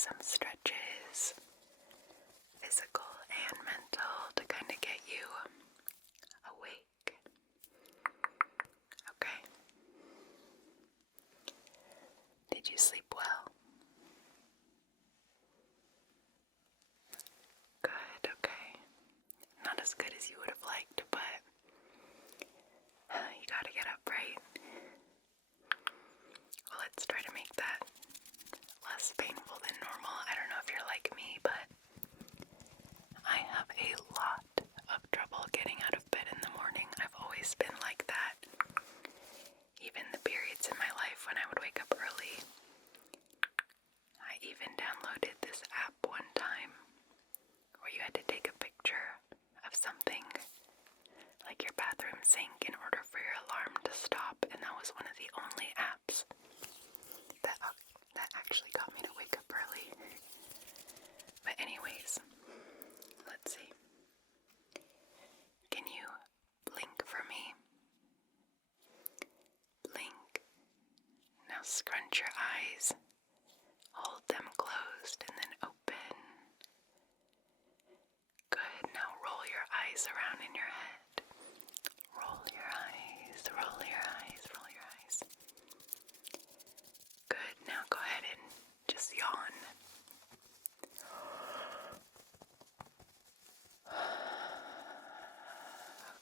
some stretches, physical and mental, to kind of get you awake. Okay. Did you sleep well? Good, okay. Not as good as you would have liked, but you gotta get up, right? Well, let's try to make that less painful than normal. I don't know if you're like me, but I have a lot of trouble getting out of bed in the morning. I've always been like that. Even the periods in my life when I would wake up early. I even downloaded this app one time where you had to take a picture of something like your bathroom sink in order for your alarm to stop, and that was one of the only apps that actually got me to wake up early. But anyways, let's see. Can you blink for me? Blink. Now scrunch your eyes. Hold them closed and then open. Good. Now roll your eyes around in your head. Roll your eyes, roll your eyes, roll your eyes. Good. Now go ahead and just yawn.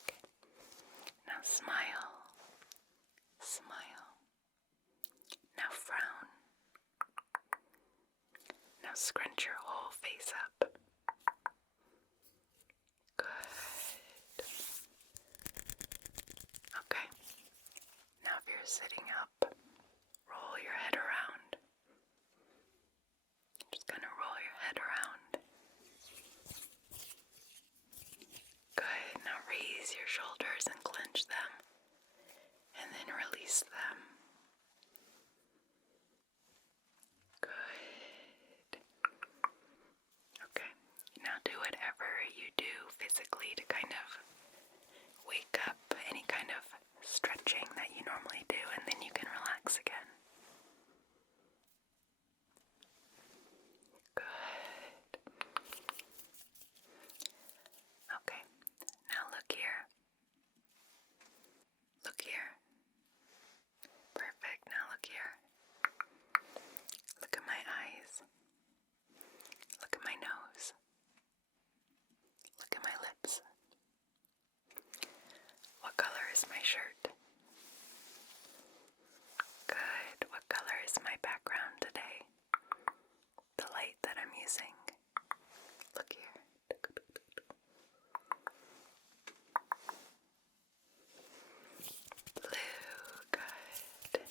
Okay. Now smile. Smile. Now frown. Now scrunch your whole face up. Good. Okay. Now if you're sitting up, roll your head around. Just gonna roll your head around. Good. Now raise your shoulders and clench them. And then release them. Good. Okay. Now do whatever you do physically to kind of wake up, any kind of stretching that you normally do, and then you can relax again. Good. Okay, now look here. Look here. Perfect, now look here. Look at my eyes. Look at my nose. Look at my lips. What color is my shirt? Good. What color is my background today? The light that I'm using. Look here. Blue. Good.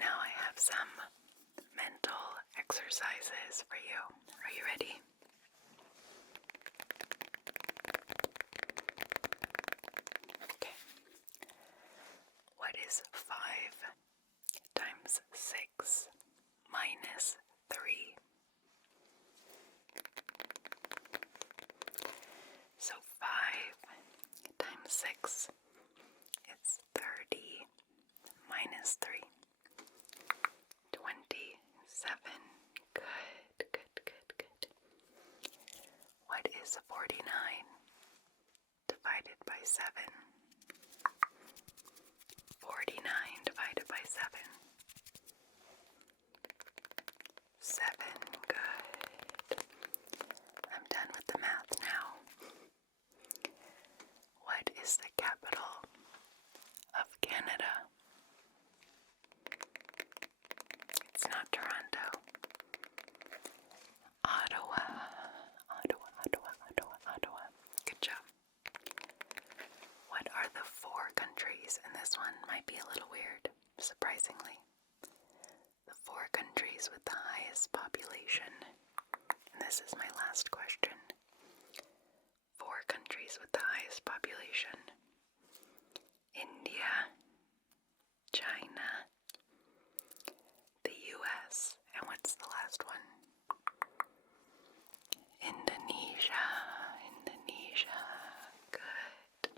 Now I have some mental exercises for you. Are you ready? Okay. What is 5 times 6 minus 3? So 5 times 6 is 30 minus 3. 27. Good, good, good, good. What is 49 divided by 7? 49 divided by 7. 7. Good. I'm done with the math now. What is the capital of Canada? It's not Toronto. Ottawa. Ottawa, Ottawa, Ottawa, Ottawa. Good job. What are the 4 countries? And this one might be a little weird, surprisingly. The 4 countries with the highest population. And this is my last question. 4 countries with the highest population. India, China, the US, and what's the last one? Indonesia. Indonesia. Good.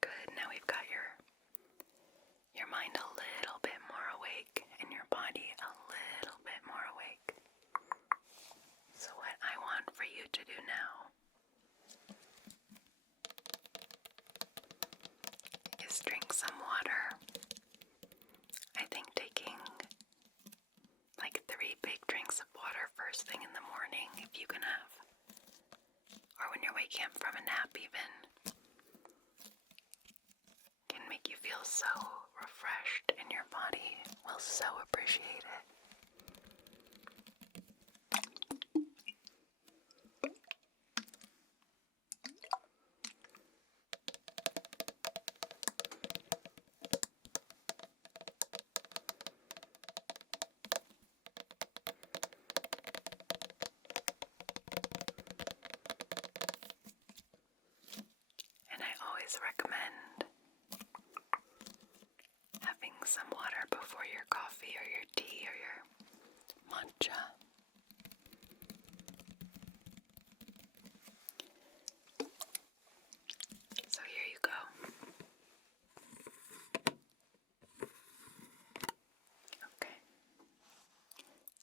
Good. Now we've got your mind a little bit more awake and your body a little bit more awake. some water. I think taking like 3 big drinks of water first thing in the morning, if you can have, or when you're waking up from a nap even, can make you feel so refreshed, and your body will so appreciate it. And I always recommend having some water before your coffee or your tea or your matcha. So here you go. Okay.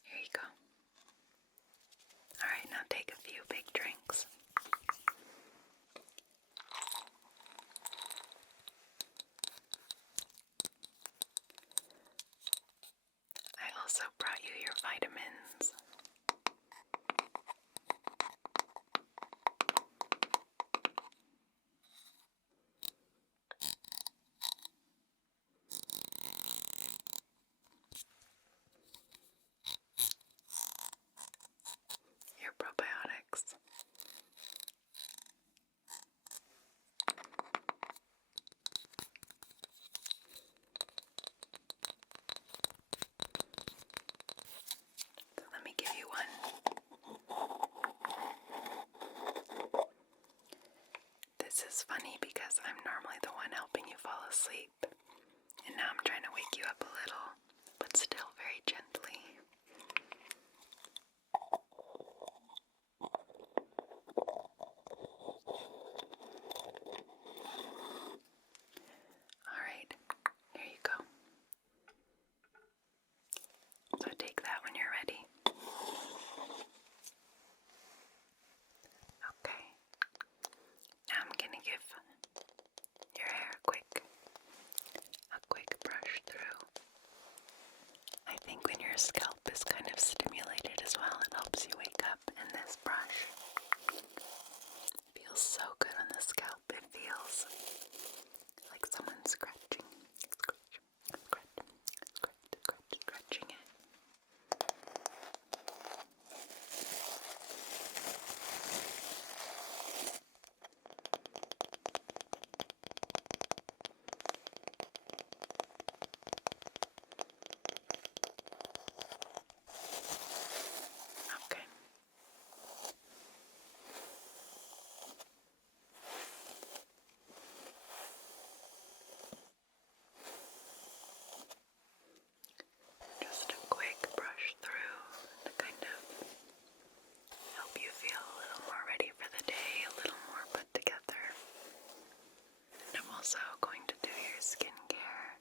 Here you go. Alright, now take a few big drinks. I also brought you your vitamins. Your probiotics. So let me give you one. This is funny because I'm normally the one helping you fall asleep, and now I'm trying to wake you up a little, but still very gently. Alright, here you go. So take that when you're ready. Okay. Now I'm gonna give your hair a quick brush through. I think when your scalp is kind of stimulated as well, it helps you wake up, and this brush feels so good on the scalp. It feels like someone scratching it. Okay. Just a quick brush through to kind of help you feel a little more ready for the day, a little more put together. And I'm also going to do your skincare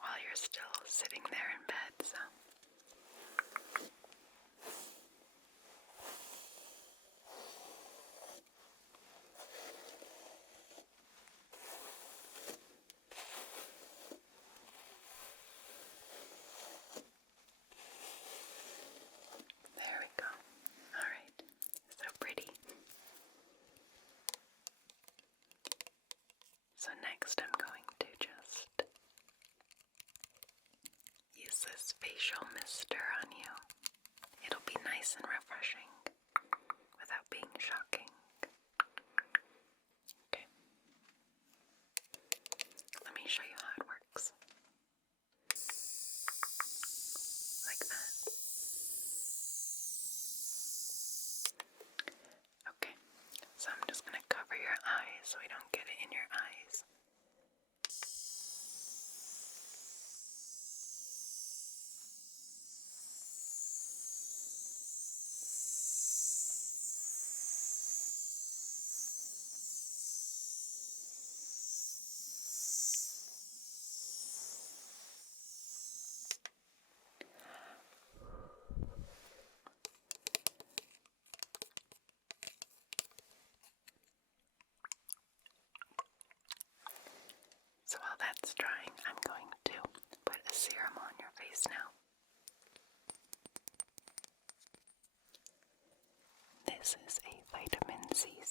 while you're still sitting there in bed, so. There we go. Alright, so pretty. So next I'm going to just use this facial mister on you. It'll be nice and refreshing without being shocking. Okay. Let me show you how it works. Like that. Okay. So I'm just going to cover your eyes so we don't get it in your eyes.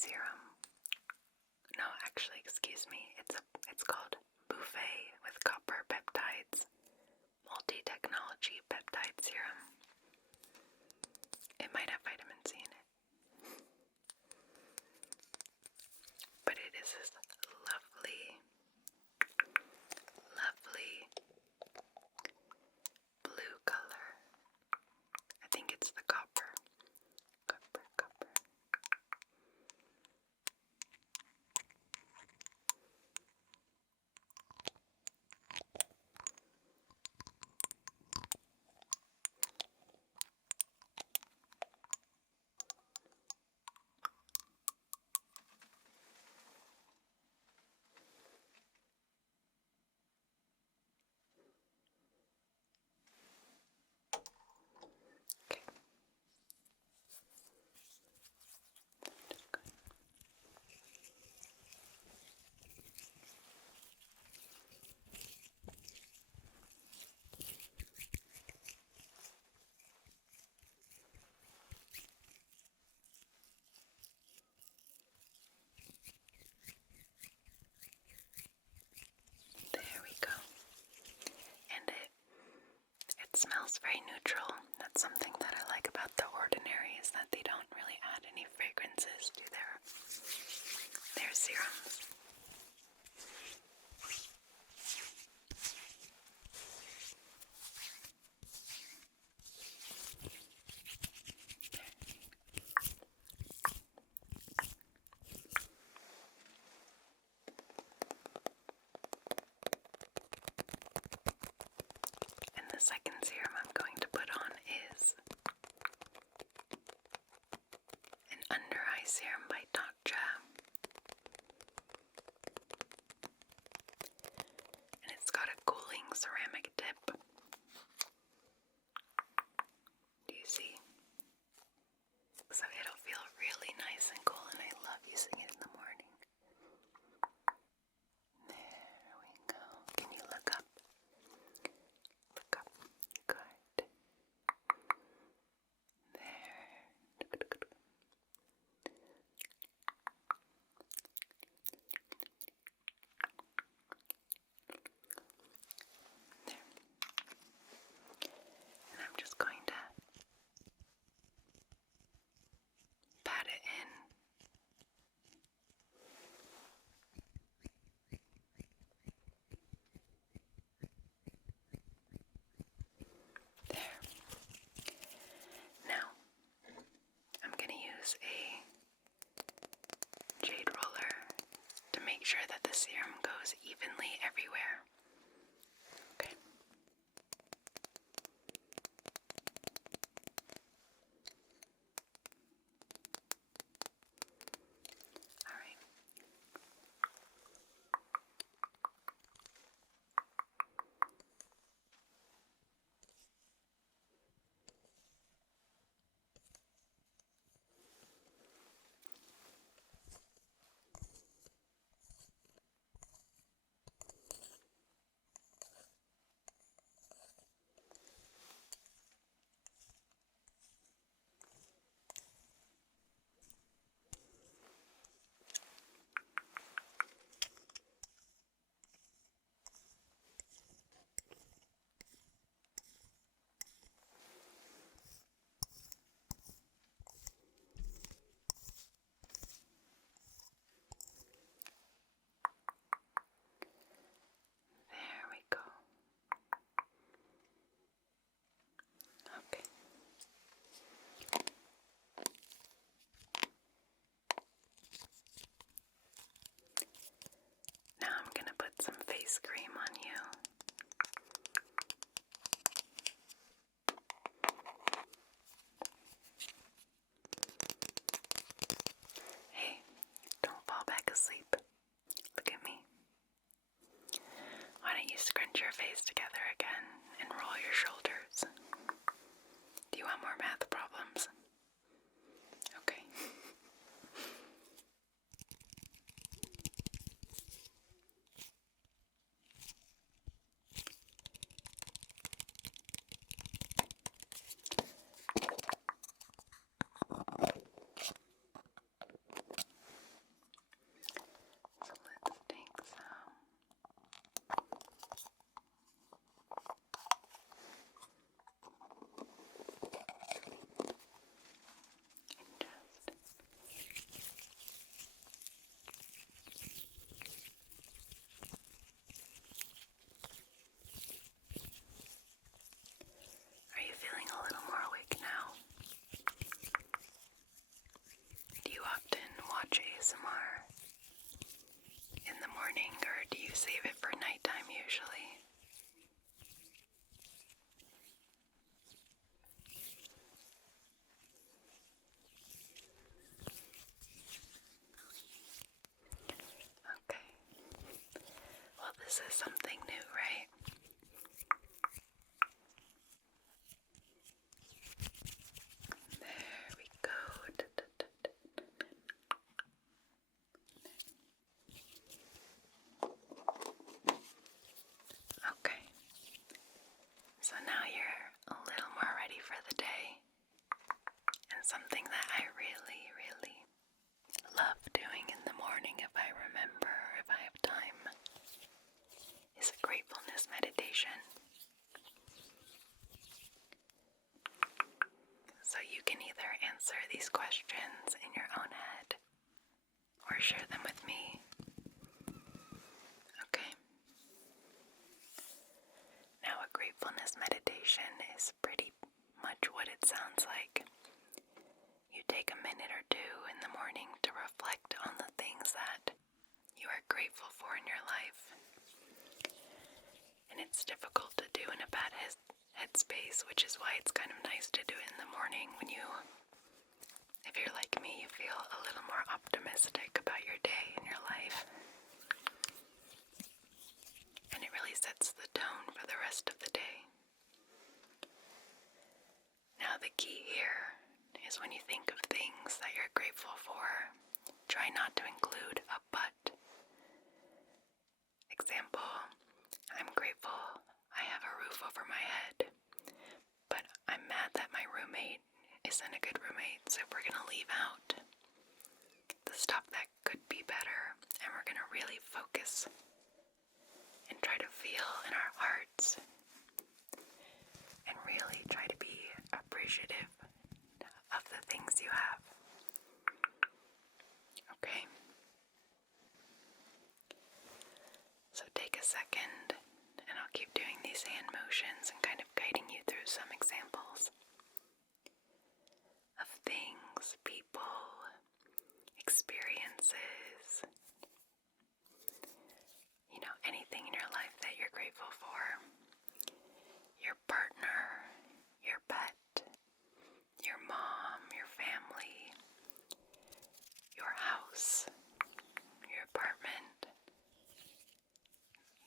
serum. No, actually, excuse me. It's called Buffet with Copper Peptides, Multi-Technology Peptide Serum. It might have vitamin C in it. But it is this lovely, lovely blue color. I think it's the copper. Copper. Okay. There we go. And it smells very neutral. That's something that I like about The Ordinary, is that they don't really add any fragrances to their serums. And the second serum I'm going to put on is an under eye serum by Tatcha. And it's got a cooling ceramic tip. Do you see? So it'll feel really nice and cool, and I love using it in the morning. There we go. Can you look up? Look up. Good. There. And I'm just going to pat it in. There. Now, I'm going to use a jade roller to make sure that the serum goes evenly everywhere. Okay. All right. There we go. Okay. Now I'm going to put some face cream on you. Hey, don't fall back asleep. Look at me. Why don't you scrunch your face together again and roll your shoulders? Do you want more math problems? Okay. this is something new, right? There we go. Okay. So now you're a little more ready for the day. And something that I really, really love doing in the morning, if I remember, if I have time, is a gratefulness meditation. So you can either answer these questions in your own head or share them with me. Okay? Now, a gratefulness meditation is pretty much what it sounds like. You take a minute or two in the morning to reflect on the things that you are grateful for in your life. And it's difficult to do in a bad headspace, which is why it's kind of nice to do it in the morning when if you're like me, you feel a little more optimistic about your day and your life. And it really sets the tone for the rest of the day. Now the key here is when you think of things that you're grateful for, try not to include a but. Example, I'm grateful I have a roof over my head, but I'm mad that my roommate isn't a good roommate, so we're going to leave out the stuff that could be better, and we're going to really focus and try to feel in our hearts and really try to be appreciative of the things you have. Okay? So take a second, and I'll keep doing these hand motions and kind of guiding you through some examples of things, people, experiences, anything in your life that you're grateful for. Your partner, your pet, your mom, your family, your house, your apartment,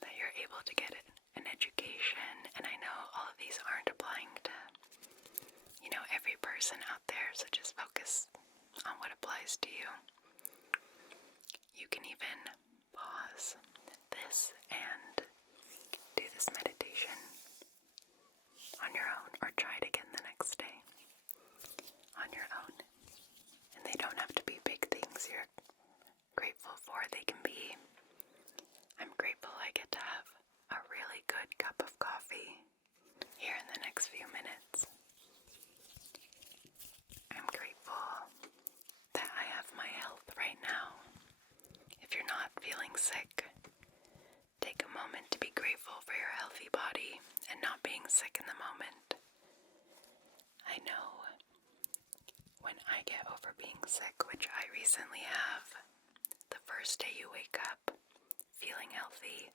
that you're able to get an education. And I know all of these aren't applying to, every person out there, so just focus on what applies to you. You can even pause this and do this meditation on your own, or try it again the next day on your own. And they don't have to be big things you're grateful for. They can be, I'm grateful I get to have a really good cup of coffee here in the next few minutes. I'm grateful that I have my health right now. If you're not feeling sick, take a moment to be grateful for your healthy body and not being sick in the moment. I know when I get over being sick, which I recently have, the first day you wake up feeling healthy,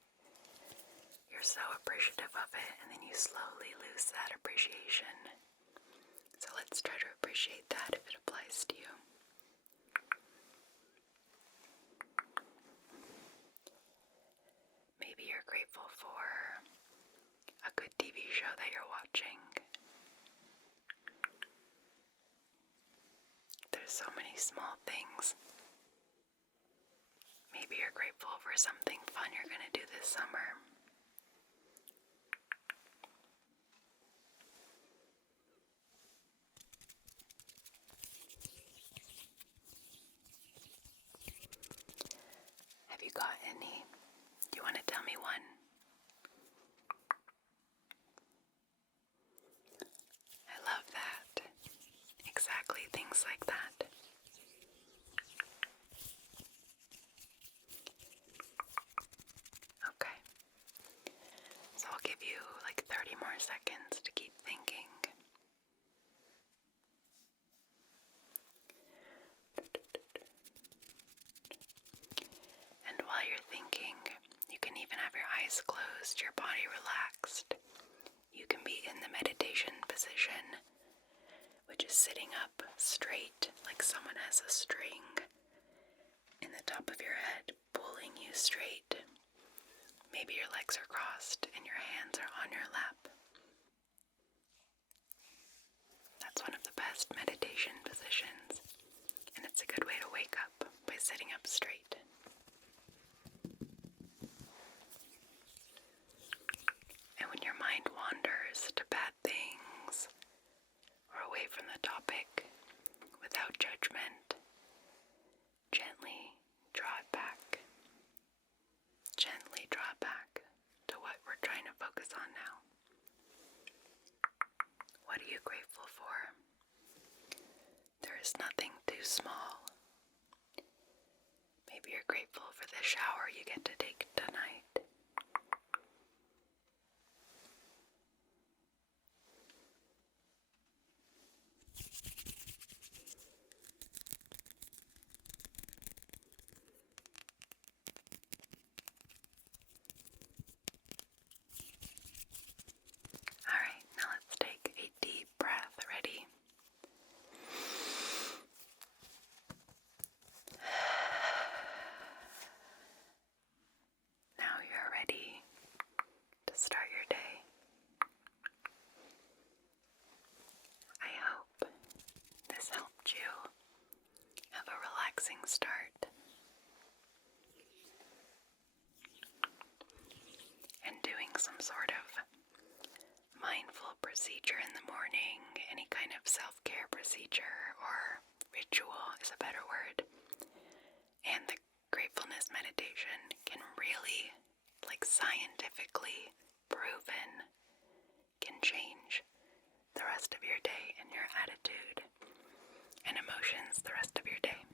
you're so appreciative of it, and then you slowly lose that appreciation. So let's try to appreciate that if it applies to you. Maybe you're grateful for a good TV show that you're watching. There's so many small things. Maybe you're grateful for something fun you're going to do this summer. Have you got any? Do you want to tell me one? I love that. Exactly, things like that. Okay. So I'll give you like 30 more seconds to keep thinking. And while you're thinking, you can even have your eyes closed, your body relaxed. You can be in the meditation position, which is sitting up straight, like someone has a string in the top of your head, pulling you straight. Maybe your legs are crossed and your hands are on your lap. That's one of the best meditation positions, and it's a good way to wake up by sitting up straight. And when your mind wanders to bad things or away from the topic, without judgment, gently draw it back. Gently draw it back to what we're trying to focus on now. What are you grateful for? There is nothing too small. Maybe you're grateful for the shower you get to take tonight. Alright, now let's take a deep breath. Ready? Now you're ready to start your day. I hope this helped you have a relaxing start. And doing some sort of mindful procedure in the morning, any kind of self-care procedure or ritual is a better word. And the gratefulness meditation can really, scientifically proven, can change the rest of your day and your attitude and emotions the rest of your day.